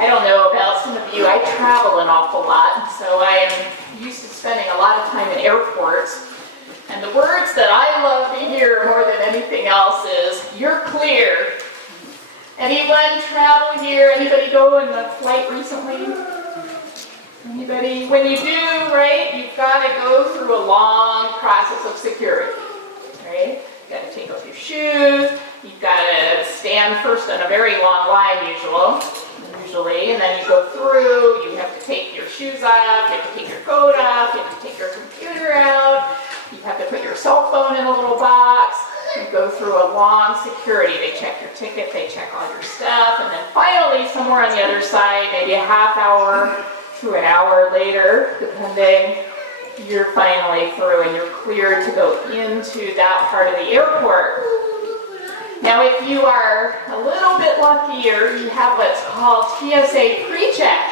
I don't know about some of you, I travel an awful lot, so I am used to spending a lot of time in airports. And the words that I love to hear more than anything else is, "You're clear." Anyone travel here? Anybody go on a flight recently? Anybody? When you do, right, you've got to go through a long process of security, right? You've got to take off your shoes, you've got to stand first on a very long line usually, and then you go through, you have to take your shoes off, you have to take your coat off, you have to take your computer out, you have to put your cell phone in a little box, you go through a long security, they check your ticket, they check all your stuff, and then finally somewhere on the other side, maybe a half hour to an hour later, depending, you're finally through and you're cleared to go into that part of the airport. Now, if you are a little bit luckier, you have what's called TSA PreCheck.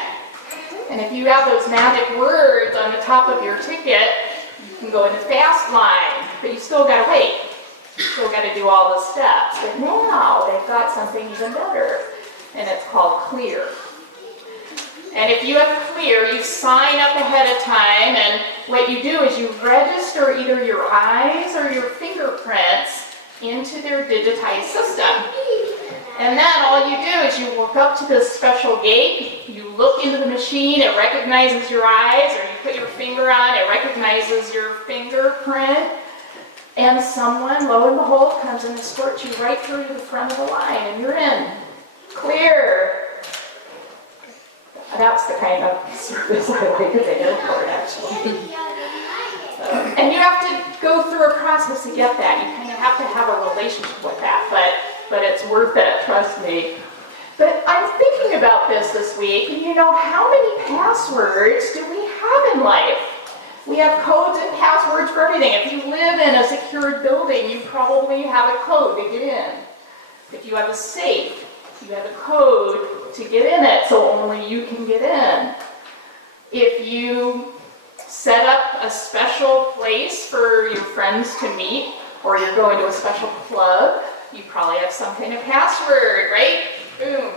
And if you have those magic words on the top of your ticket, you can go into fast line, but you still got to wait. You still got to do all the steps. But now they've got something even better, and it's called Clear. And if you have Clear, you sign up ahead of time, and what you do is you register either your eyes or your fingerprints into their digitized system. And then all you do is you walk up to this special gate, you look into the machine, it recognizes your eyes, or you put your finger on, it recognizes your fingerprint, and someone, lo and behold, comes and escorts you right through to the front of the line, and you're in. Clear. That's the kind of service I like at the airport, actually. And you have to go through a process to get that. You kind of have to have a relationship with that, but it's worth it, trust me. But I'm thinking about this week, and how many passwords do we have in life? We have codes and passwords for everything. If you live in a secured building, you probably have a code to get in. If you have a safe, you have a code to get in it, so only you can get in. If you set up a special place for your friends to meet, or you're going to a special club, you probably have some kind of password, right? Boom.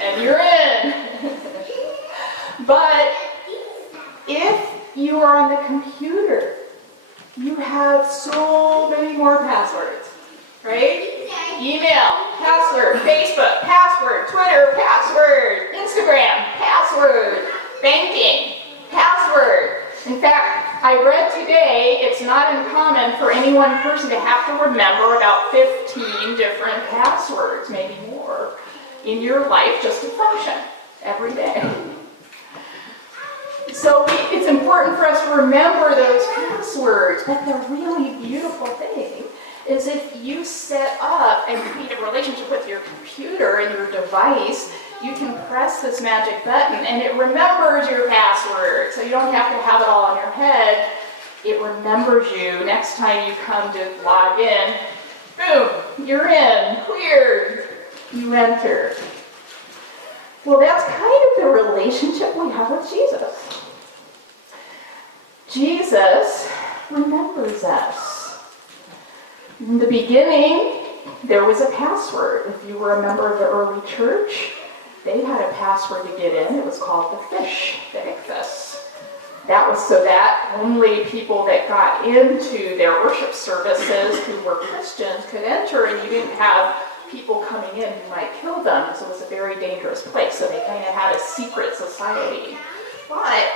And you're in. But if you are on the computer, you have so many more passwords, right? Email, password, Facebook, password, Twitter, password, Instagram, password, banking, password. In fact, I read today it's not uncommon for any one person to have to remember about 15 different passwords, maybe more, in your life just to function every day. So it's important for us to remember those passwords, but the really beautiful thing is if you set up and create a relationship with your computer and your device, you can press this magic button and it remembers your password. So you don't have to have it all in your head. It remembers you. Next time you come to log in, boom, you're in, cleared, you enter. Well, that's kind of the relationship we have with Jesus. Jesus remembers us. In the beginning, there was a password. If you were a member of the early church, they had a password to get in. It was called the fish, the ichthus. That was so that only people that got into their worship services who were Christians could enter, and you didn't have people coming in who might kill them, so it was a very dangerous place. So they kind of had a secret society. But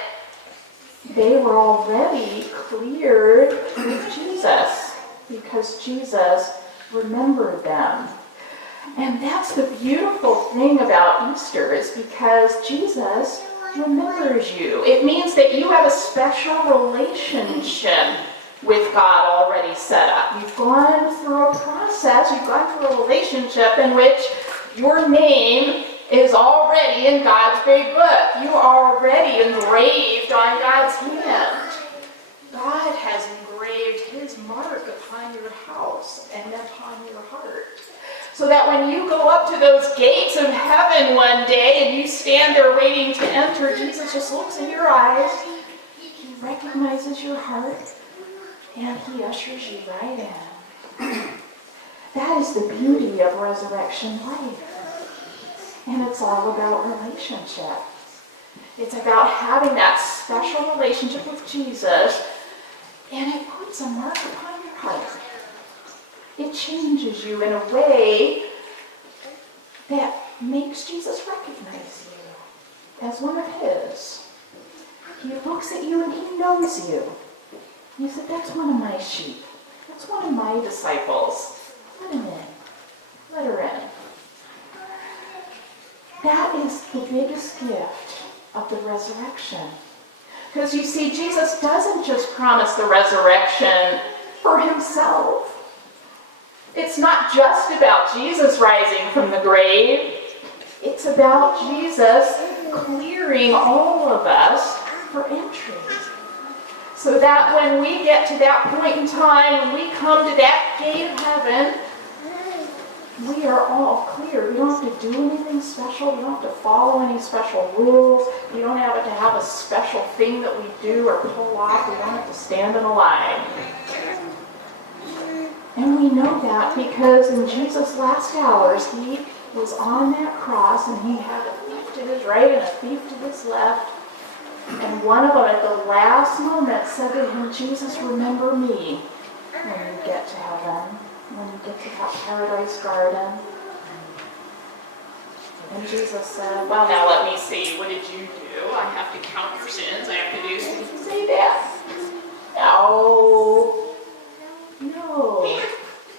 they were already cleared with Jesus because Jesus remembered them. And that's the beautiful thing about Easter, is because Jesus remembers you. It means that you have a special relationship with God already set up. You've gone through a process, you've gone through a relationship in which your name is already in God's big book. You are already engraved on God's hand. God has engraved his mark upon your house and upon your heart. So that when you go up to those gates of heaven one day and you stand there waiting to enter, Jesus just looks in your eyes, he recognizes your heart, and he ushers you right in. That is the beauty of resurrection life. And it's all about relationship. It's about having that special relationship with Jesus, and it puts a mark upon your heart. It changes you in a way that makes Jesus recognize you as one of his. He looks at you and he knows you. He said, that's one of my sheep. That's one of my disciples. Let him in. Let her in. That is the biggest gift of the resurrection. Because you see, Jesus doesn't just promise the resurrection for himself. It's not just about Jesus rising from the grave. It's about Jesus clearing all of us for entry. So that when we get to that point in time, when we come to that gate of heaven, we are all clear. We don't have to do anything special. We don't have to follow any special rules. We don't have to have a special thing that we do or pull off. We don't have to stand in a line. And we know that because in Jesus' last hours, he was on that cross and he had a thief to his right and a thief to his left. And one of them at the last moment said to him, Jesus, remember me when you get to heaven, when you get to that paradise garden. And Jesus said, well, now let me see. What did you do? I have to count your sins. I have to do this. Did you say that? No.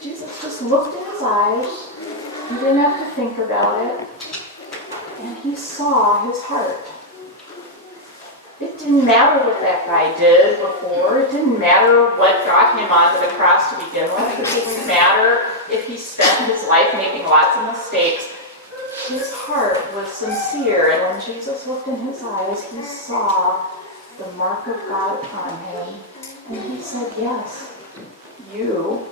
Jesus just looked in his eyes. He didn't have to think about it. And he saw his heart. It didn't matter what that guy did before. It didn't matter what got him onto the cross to begin with. It didn't matter if he spent his life making lots of mistakes. His heart was sincere, and when Jesus looked in his eyes, he saw the mark of God upon him, and he said, yes, you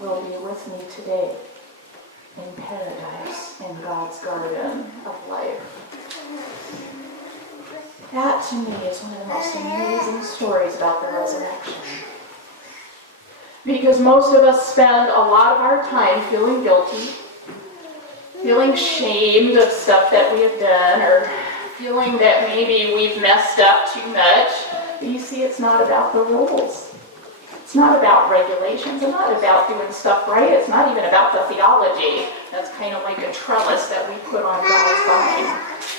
will be with me today in paradise, in God's garden of life. That, to me, is one of the most amazing stories about the resurrection. Because most of us spend a lot of our time feeling guilty, feeling shamed of stuff that we have done, or feeling that maybe we've messed up too much. But you see, it's not about the rules. It's not about regulations. It's not about doing stuff right. It's not even about the theology. That's kind of like a trellis that we put on God's vine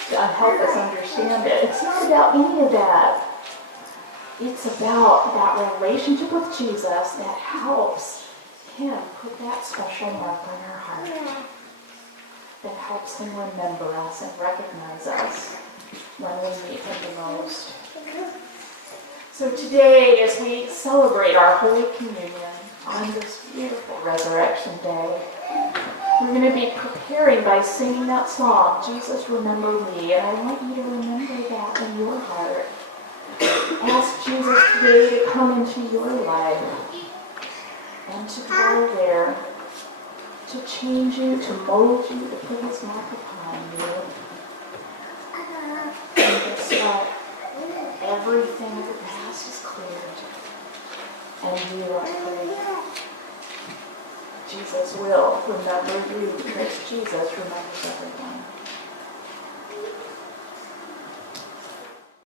to help us understand it. It's not about any of that. It's about that relationship with Jesus that helps him put that special mark on our heart. That helps him remember us and recognize us when we meet him the most. So today, as we celebrate our Holy Communion on this beautiful Resurrection Day, we're going to be preparing by singing that song, Jesus, Remember Me, and I want you to remember that in your heart. Ask Jesus today to come into your life and to dwell there, to change you, to mold you, to put his mark upon you. And guess what? Everything of the past is cleared, and you are free. Jesus will remember you because Jesus remembers everyone.